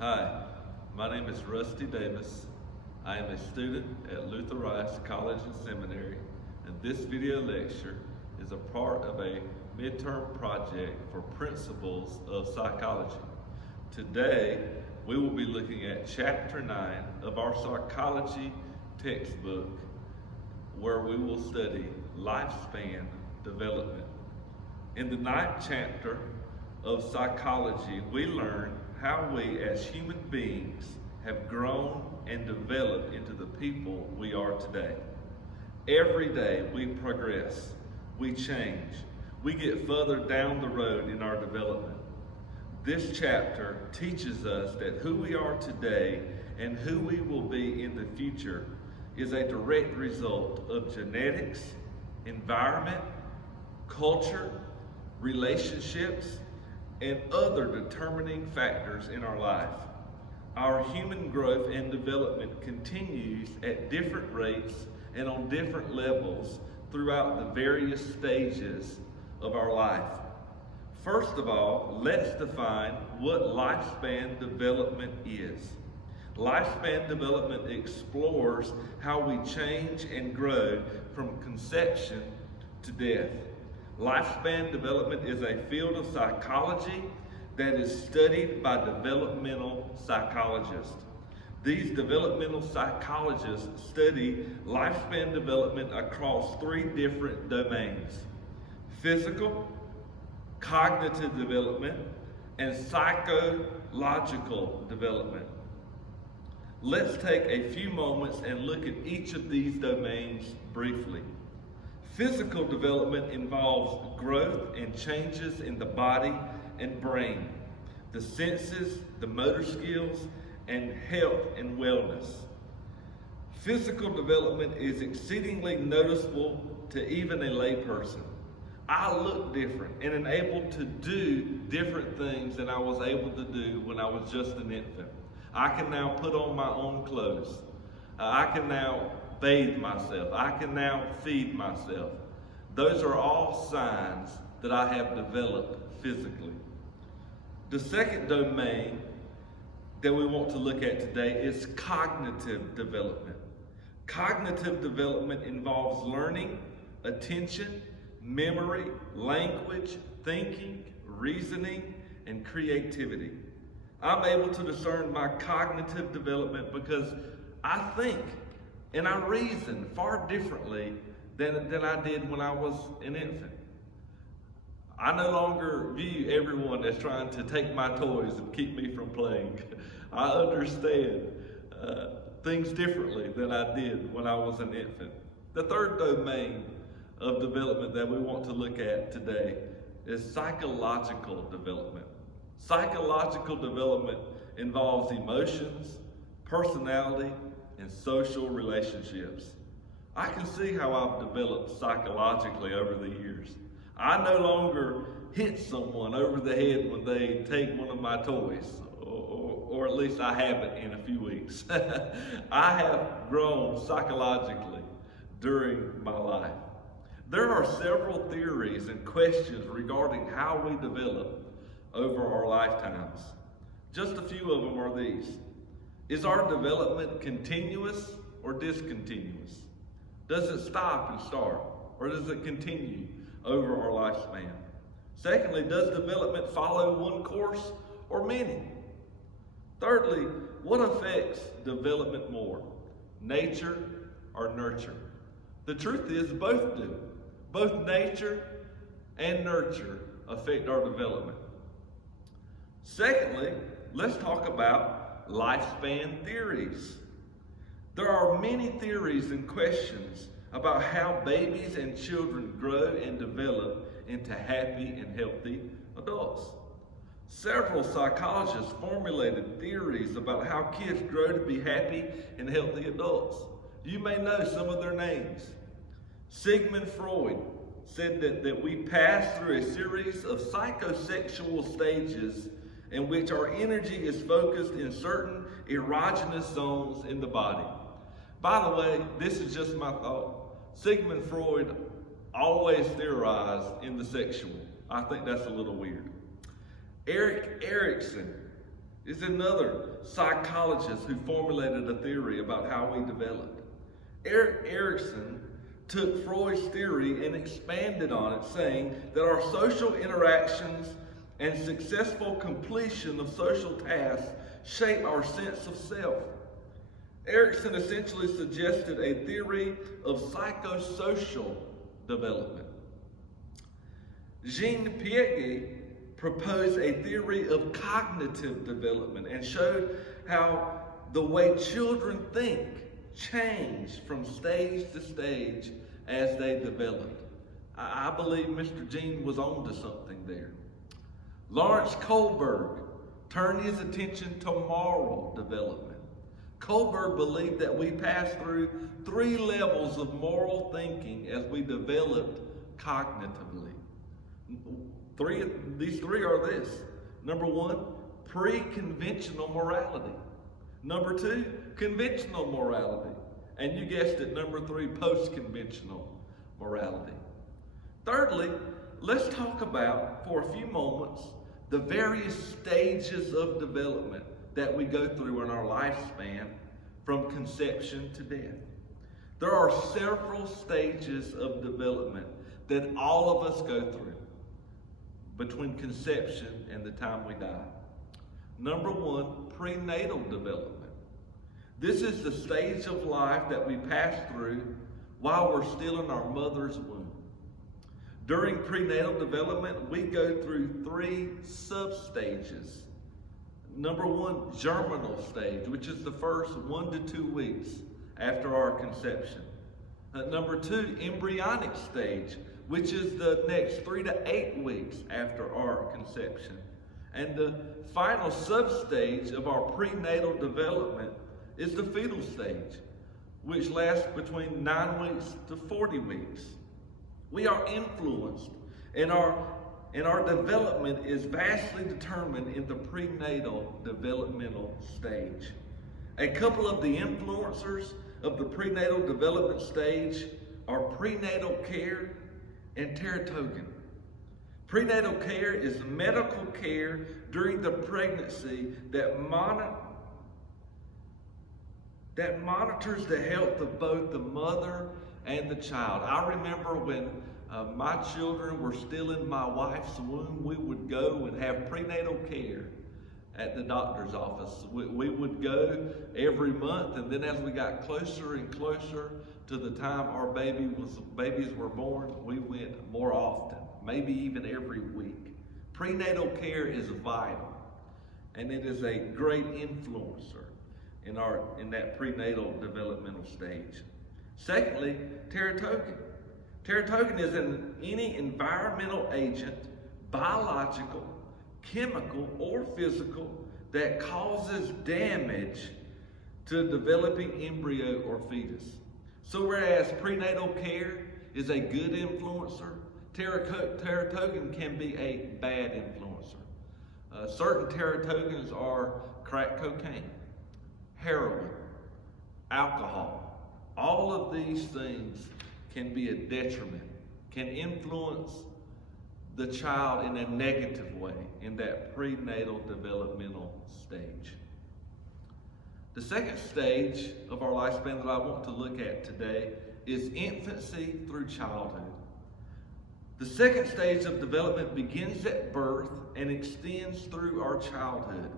Hi, my name is Rusty Davis. I am a student at Luther Rice College and Seminary, and this video lecture is a part of a midterm project for principles of psychology. Today, we will be looking at Chapter 9 of our psychology textbook, where we will study lifespan development. In the 9th chapter of psychology, we learn how we as human beings have grown and developed into the people we are today. Every day we progress, we change, we get further down the road in our development. This chapter teaches us that who we are today and who we will be in the future is a direct result of genetics, environment, culture, relationships, and other determining factors in our life. Our human growth and development continues at different rates and on different levels throughout the various stages of our life. First of all, let's define what lifespan development is. Lifespan development explores how we change and grow from conception to death. Lifespan development is a field of psychology that is studied by developmental psychologists. These developmental psychologists study lifespan development across 3 different domains: physical, cognitive development, and psychological development. Let's take a few moments and look at each of these domains briefly. Physical development involves growth and changes in the body and brain, the senses, the motor skills, and health and wellness. Physical development is exceedingly noticeable to even a layperson. I look different and am able to do different things than I was able to do when I was just an infant. I can now put on my own clothes. I can now bathe myself. I can now feed myself. Those are all signs that I have developed physically. The second domain that we want to look at today is cognitive development. Cognitive development involves learning, attention, memory, language, thinking, reasoning, and creativity. I'm able to discern my cognitive development because I think and I reason far differently than I did when I was an infant. I no longer view everyone as trying to take my toys and keep me from playing. I understand things differently than I did when I was an infant. The third domain of development that we want to look at today is psychological development. Psychological development involves emotions, personality, and social relationships. I can see how I've developed psychologically over the years. I no longer hit someone over the head when they take one of my toys, or at least I haven't in a few weeks. I have grown psychologically during my life. There are several theories and questions regarding how we develop over our lifetimes. Just a few of them are these. Is our development continuous or discontinuous? Does it stop and start, or does it continue over our lifespan? Secondly, does development follow one course or many? Thirdly, what affects development more, nature or nurture? The truth is both do. Both nature and nurture affect our development. Secondly, let's talk about lifespan theories. There are many theories and questions about how babies and children grow and develop into happy and healthy adults. Several psychologists formulated theories about how kids grow to be happy and healthy adults. You may know some of their names. Sigmund Freud said that we pass through a series of psychosexual stages in which our energy is focused in certain erogenous zones in the body. By the way, this is just my thought. Sigmund Freud always theorized in the sexual. I think that's a little weird. Erik Erikson is another psychologist who formulated a theory about how we develop. Erik Erikson took Freud's theory and expanded on it, saying that our social interactions and successful completion of social tasks shape our sense of self. Erikson essentially suggested a theory of psychosocial development. Jean Piaget proposed a theory of cognitive development and showed how the way children think changed from stage to stage as they developed. I believe Mr. Jean was on to something there. Lawrence Kohlberg turned his attention to moral development. Kohlberg believed that we passed through 3 levels of moral thinking as we developed cognitively. These three are this. Number 1, pre-conventional morality. Number 2, conventional morality. And you guessed it, number 3, post-conventional morality. Thirdly, let's talk about, for a few moments, the various stages of development that we go through in our lifespan from conception to death. There are several stages of development that all of us go through between conception and the time we die. Number 1, prenatal development. This is the stage of life that we pass through while we're still in our mother's womb. During prenatal development, we go through 3 sub-stages. Number 1, germinal stage, which is the first 1 to 2 weeks after our conception. Number 2, embryonic stage, which is the next 3 to 8 weeks after our conception. And the final sub-stage of our prenatal development is the fetal stage, which lasts between 9 weeks to 40 weeks. We are influenced, and our development is vastly determined in the prenatal developmental stage. A couple of the influencers of the prenatal development stage are prenatal care and teratogen. Prenatal care is medical care during the pregnancy that monitors the health of both the mother and the child. I remember when my children were still in my wife's womb, we would go and have prenatal care at the doctor's office. We would go every month, and then as we got closer and closer to the time our babies were born, we went more often, maybe even every week. Prenatal care is vital, and it is a great influencer in that prenatal developmental stage. Secondly, teratogen. Teratogen is any environmental agent, biological, chemical, or physical, that causes damage to a developing embryo or fetus. So whereas prenatal care is a good influencer, teratogen can be a bad influencer. Certain teratogens are crack cocaine, heroin, alcohol. All of these things can be a detriment, can influence the child in a negative way in that prenatal developmental stage. The second stage of our lifespan that I want to look at today is infancy through childhood. The second stage of development begins at birth and extends through our childhood.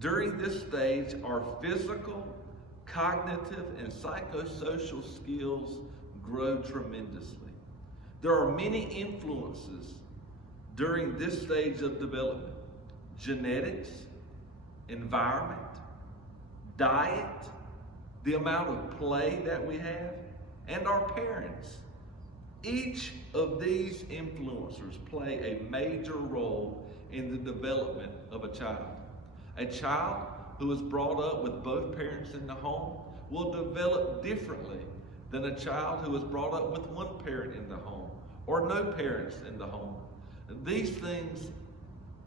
During this stage, our physical, cognitive, and psychosocial skills grow tremendously. There are many influences during this stage of development: genetics, environment, diet, the amount of play that we have, and our parents. Each of these influencers play a major role in the development of a child. A child who is brought up with both parents in the home will develop differently than a child who is brought up with one parent in the home or no parents in the home. These things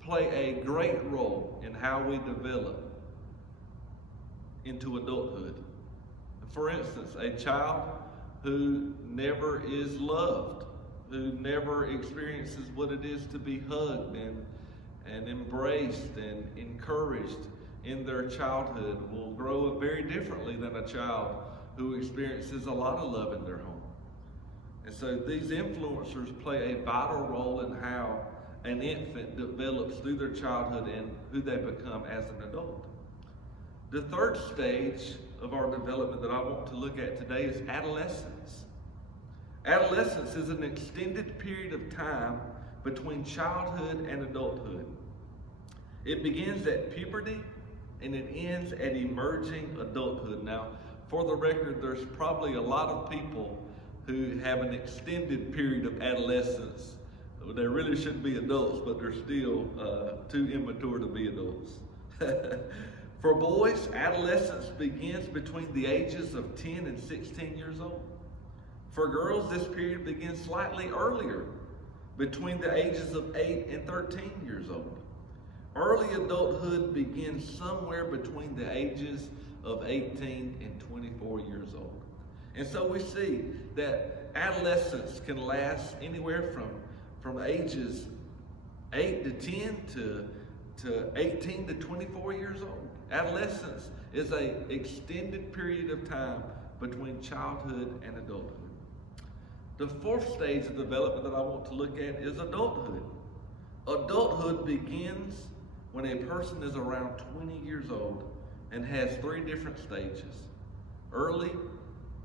play a great role in how we develop into adulthood. For instance, a child who never is loved, who never experiences what it is to be hugged and embraced and encouraged in their childhood will grow up very differently than a child who experiences a lot of love in their home. And so these influencers play a vital role in how an infant develops through their childhood and who they become as an adult. The third stage of our development that I want to look at today is adolescence. Adolescence is an extended period of time between childhood and adulthood. It begins at puberty and it ends at emerging adulthood. Now, for the record, there's probably a lot of people who have an extended period of adolescence. They really shouldn't be adults, but they're still too immature to be adults. For boys, adolescence begins between the ages of 10 and 16 years old. For girls, this period begins slightly earlier, between the ages of 8 and 13 years old. Early adulthood begins somewhere between the ages of 18 and 24 years old. And so we see that adolescence can last anywhere from ages 8 to 10 to 18 to 24 years old. Adolescence is an extended period of time between childhood and adulthood. The fourth stage of development that I want to look at is adulthood. Adulthood begins when a person is around 20 years old and has three different stages: early,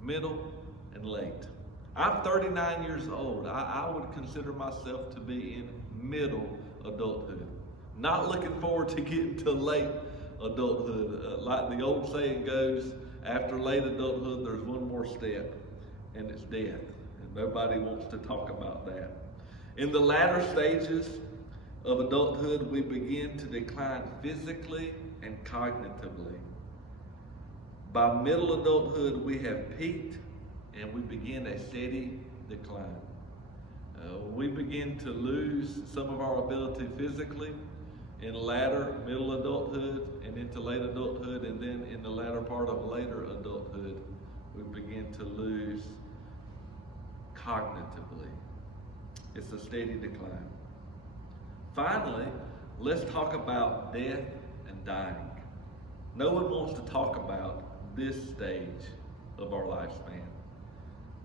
middle, and late. I'm 39 years old. I would consider myself to be in middle adulthood. Not looking forward to getting to late adulthood. Like the old saying goes, after late adulthood, there's one more step, and it's death. And nobody wants to talk about that. In the latter stages of adulthood, we begin to decline physically and cognitively. By middle adulthood, we have peaked and we begin a steady decline. We begin to lose some of our ability physically in latter middle adulthood and into late adulthood, and then in the latter part of later adulthood, we begin to lose cognitively. It's a steady decline. Finally, let's talk about death and dying. No one wants to talk about this stage of our lifespan,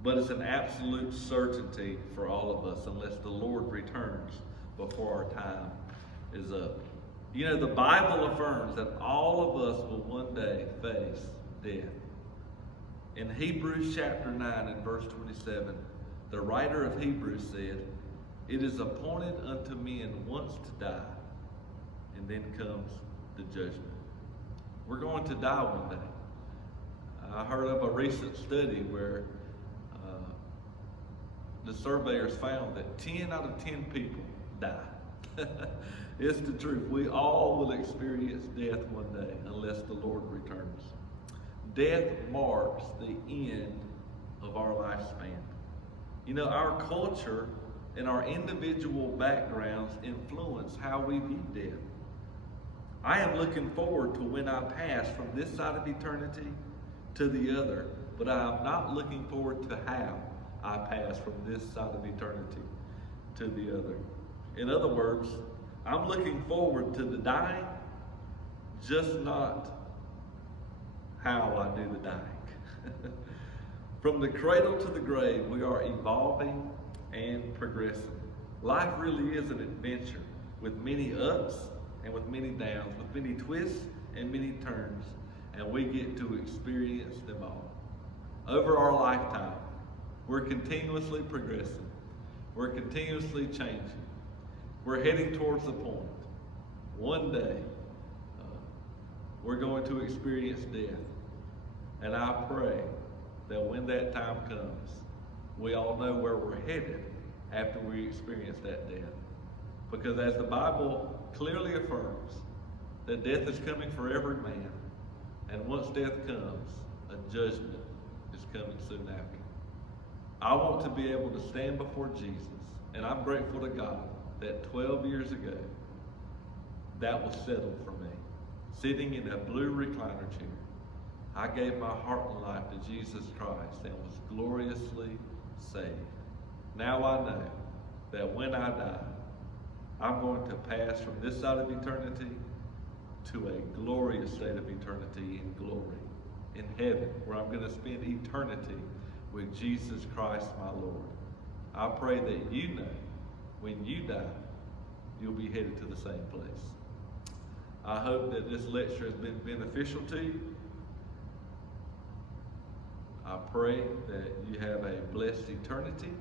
but it's an absolute certainty for all of us unless the Lord returns before our time is up. You know, the Bible affirms that all of us will one day face death. In Hebrews chapter 9 and verse 27, the writer of Hebrews said, "It is appointed unto men once to die, and then comes the judgment." We're going to die one day. I heard of a recent study where the surveyors found that 10 out of 10 people die. It's the truth. We all will experience death one day unless the Lord returns. Death marks the end of our lifespan. You know, our culture and our individual backgrounds influence how we view death. I am looking forward to when I pass from this side of eternity to the other, but I am not looking forward to how I pass from this side of eternity to the other. In other words, I'm looking forward to the dying, just not how I do the dying. From the cradle to the grave, we are evolving and progressing. Life really is an adventure with many ups and with many downs, with many twists and many turns, and we get to experience them all. Over our lifetime, we're continuously progressing. We're continuously changing. We're heading towards the point. One day, we're going to experience death. And I pray that when that time comes, we all know where we're headed after we experience that death. Because as the Bible clearly affirms, that death is coming for every man. And once death comes, a judgment is coming soon after. I want to be able to stand before Jesus, and I'm grateful to God that 12 years ago, that was settled for me. Sitting in a blue recliner chair, I gave my heart and life to Jesus Christ and was gloriously saved. Now I know that when I die, I'm going to pass from this side of eternity to a glorious state of eternity in glory, in heaven, where I'm going to spend eternity with Jesus Christ my Lord. I pray that you know when you die, you'll be headed to the same place. I hope that this lecture has been beneficial to you. I pray that you have a blessed eternity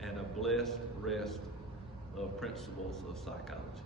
and a blessed rest of principles of psychology.